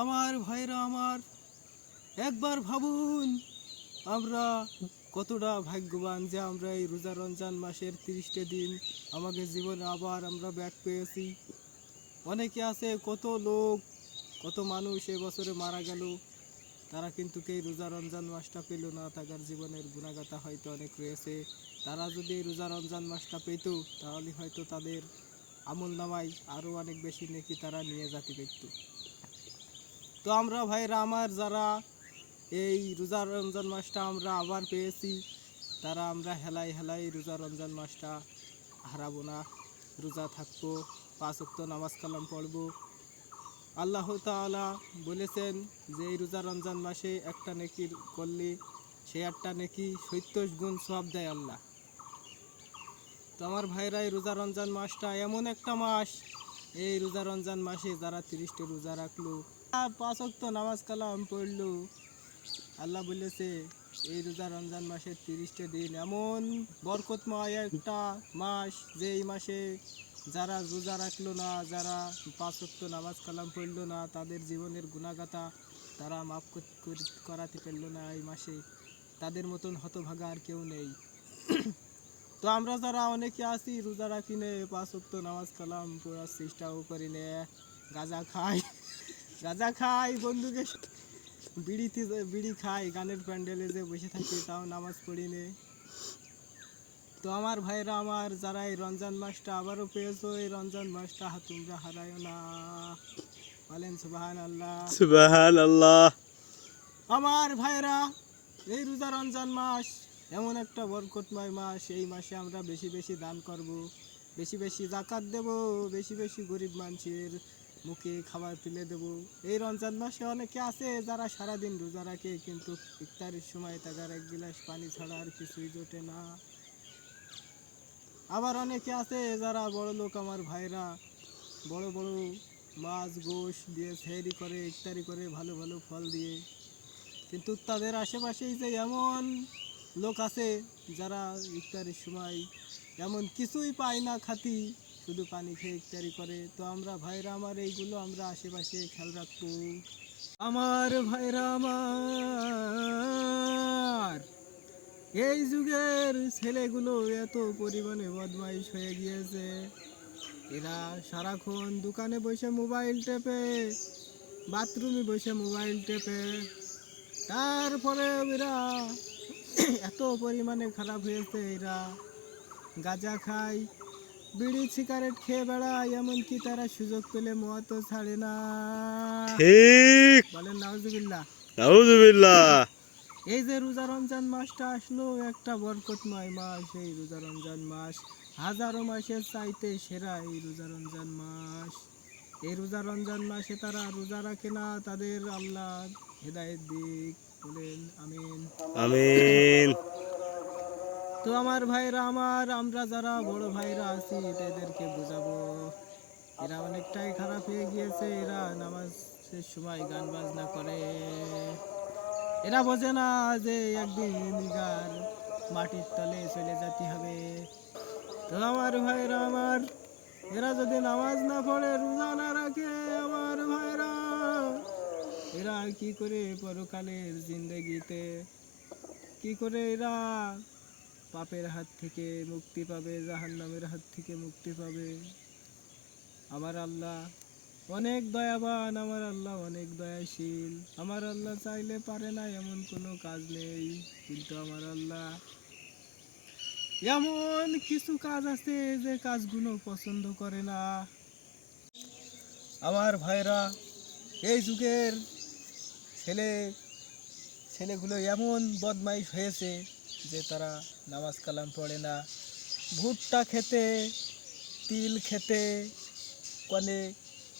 আমার ভাইরা আমার, একবার ভাবুন আমরা কতটা ভাগ্যবান যে আমরা এই রোজা রমজান মাসের 30টা দিন আমাদের জীবনে আবার আমরা ব্যাক পেয়েছি। অনেকে আছে, কত লোক, কত মানুষ এবছরে মারা গেল, তারা কিন্তু এই রোজা রমজান মাসটা পেল না। তাদের জীবনের গুণাগাথা হয়তো অনেক রয়েছে। তারা যদি এই রোজা রমজান মাসটা পেত, তাহলে হয়তো তাদের আমল নামায় আরও অনেক বেশি নেকি তারা নিয়ে যেতে পারত। তো আমরা ভাইরা আমার যারা এই রোজা রমজান মাসটা আমরা আবার পেয়েছি, তারা আমরা হেলাই হেলাই রোজা রমজান মাসটা হারাবো না। রোজা থাকবো, 5 ওয়াক্ত নামাজ কালাম পড়বো। আল্লাহ তাআলা বলেছেন যে এই রোজা রমজান মাসে একটা নেকি করলে সে একটা নেকি 70 গুণ সওয়াব দেয় আল্লাহ। তো আমার ভাইরা, এই রোজা রমজান মাসটা এমন একটা মাস, এই রোজা রমজান মাসে যারা 30টা রোজা রাখলো, 5 ওয়াক্ত নামাজ কালাম পড়লো, আল্লাহ বলেছে এই রোজা রমজান মাসের 30টা দিন এমন বরকতময় একটা মাস, যে এই মাসে যারা রোজা রাখলো না, যারা 5 ওয়াক্ত নামাজ কালাম পড়লো না, তাদের জীবনের গুণাগাথা তারা মাফ করাতে পারলো না এই মাসে, তাদের মতন হতভাগা আর কেউ নেই। তো আমরা যারা অনেকে আছি রোজা রাখি নে, 5 ওয়াক্ত নামাজ কালাম পড়ার চেষ্টাও করি নে, গাঁজা খাই বন্ধুকে বিড়ি খাই, গানের প্যান্ডেলে যে বসে থাকি, তাও নামাজ পড়ি নে। তো আমার ভাইরা আমার, যারা এই রমজান মাসটা আবারও পেয়েছো, এই রমজান মাসটা তোমরা হারায় না। বলেন সুবহানাল্লাহ। সুবহানাল্লাহ। আমার ভাইরা, এই রোজা রমজান মাস এমন একটা বরকতময় মাস, এই মাসে আমরা বেশি বেশি দান করব, বেশি বেশি যাকাত দেব, বেশি বেশি গরিব মানুষের মুখে খাবার তুলে দেব। এই রমজান মাসে অনেকে আছে যারা সারাদিন রোজা রাখে, কিন্তু ইফতারের সময় তাদের 1 গ্লাস পানি ছাড়া আর কিছুই জোটে না। আবার অনেকে আছে যারা বড় লোক, আমার ভাইরা, বড় বড় মাছ গোশ দিয়ে সেহরি করে, ইফতারি করে, ভালো ভালো ফল দিয়ে, কিন্তু তাদের আশেপাশেই যে এমন লোক আছে যারা ইফতারের সময় এমন কিছুই পায় না খাতি, শুধু পানি খেয়ে ইফতারি করে। তো আমরা ভাইরা আমার, এইগুলো আমরা আশেপাশে খেয়াল রাখবো। আমার ভাইরা আমার, এই যুগের ছেলেগুলো এত পরিমাণে বদমাইশ হয়ে গিয়েছে, এরা সারাক্ষণ দোকানে বসে মোবাইল টেপে, বাথরুমে বসে মোবাইল টেপে, তারপরে এরা এত পরিমাণে খারাপ হয়েছে, এরা গাঁজা খায়, বিড়ি সিগারেট খেয়ে বেড়ায়, এমনকি তারা সুযোগ পেলে মদও ছাড়ে না। ঠিক। বলেন নাউজুবিল্লাহ। নাউজুবিল্লাহ। এই যে রোজা রমজান মাসটা আসলো, একটা বরকতময় মাস, এই রোজা রমজান মাস হাজারো মাসের চাইতে সেরা এই রোজা রমজান মাস। এই রোজা রমজান মাসে তারা রোজা রাখে না, তাদের আল্লাহ হেদায়েত দিক, বলেন আমিন। আমিন। তো আমার ভাইরা আমার, আমরা যারা বড় ভাইরা আছি তাদেরকে বোঝাবো, এরা অনেকটাই খারাপ হয়ে গিয়েছে। এরা নামাজের সময় গান বাজনা করে, এরা বোঝে না যে একদিন ইগার মাটির তলে চলে যেতে হবে। তো আমার ভাইরা আমার, এরা যদি নামাজ না পড়ে, রোজা না রাখে, আমার ভাইরা, এরা কি করে পরকালের জিন্দেগিতে, কি করে এরা পাপের হাত থেকে মুক্তি পাবে, জাহান্নামের হাত থেকে মুক্তি পাবে? আমার আল্লাহ অনেক দয়াবান, আমার আল্লাহ অনেক দয়াশীল। আমার আল্লাহ চাইলে পারে না এমন কোনো কাজ নেই, কিন্তু আমার আল্লাহ এমন কিছু কাজ আছে যে কাজগুলো পছন্দ করে না। আমার ভাইরা, এই যুগের ছেলেগুলো এমন বদমাইশ হয়েছে যে তারা নামাজ কালাম পড়ে না। ভুট্টা খেতে, তিল খেতে, কনে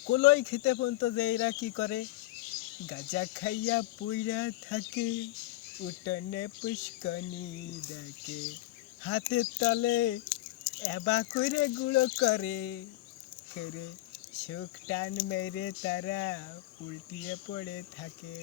কলই খেতে পর্যন্ত যে এরা কি করে, গাঁজা খাইয়া পুইরা থাকে, উঠানে পুষ্কনি দেখে, হাতের তলে এবা করে গুঁড়ো করে, করে সুখ টান মেরে তারা উল্টিয়ে পড়ে থাকে।